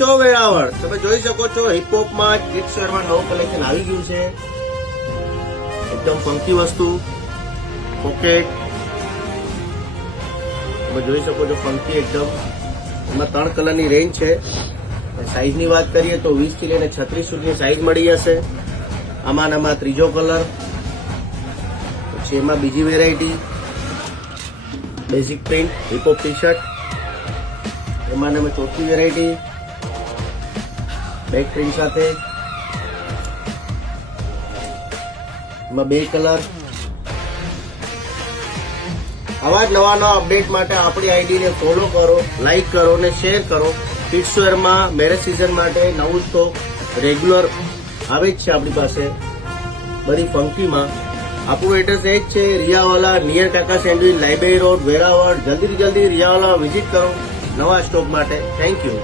વેરાવળ તમે જોઈ શકો છો હિપહોપમાં કિડ્સ વેરમાં નવું કલેક્શન આવી ગયું છે. એકદમ ફંકી વસ્તુ પોકેટ તમે જોઈ શકો છો, ફંકી એકદમ. એમાં 3 કલરની રેન્જ છે. સાઈઝની વાત કરીએ તો 20 થી લઈને 36 સુધીની સાઈઝ મળી જશે. આમાં ત્રીજો કલર, પછી એમાં બીજી variety basic print hip-hop T shirt. એમાં ચોથી વેરાયટી બેક પ્રિન્ટ સાથે, એમાં 2 કલર. આવા જ નવા અપડેટ માટે આપણી આઈડીને ફોલો કરો, લાઈક કરો અને શેર કરો. કિડ્સ વેરમાં મેરેજ સિઝન માટે નવું સ્ટોક રેગ્યુલર આવે જ છે આપણી પાસે બધી ફંકીમાં. આપણું એડ્રેસ એ જ છે, રિયાવાલા નિયર કાકા સેન્ડવિચ, લાઇબ્રેરી રોડ, વેરાવળ. જલ્દીથી જલ્દી રિયાવાલા વિઝિટ કરો નવા સ્ટોક માટે. Thank you.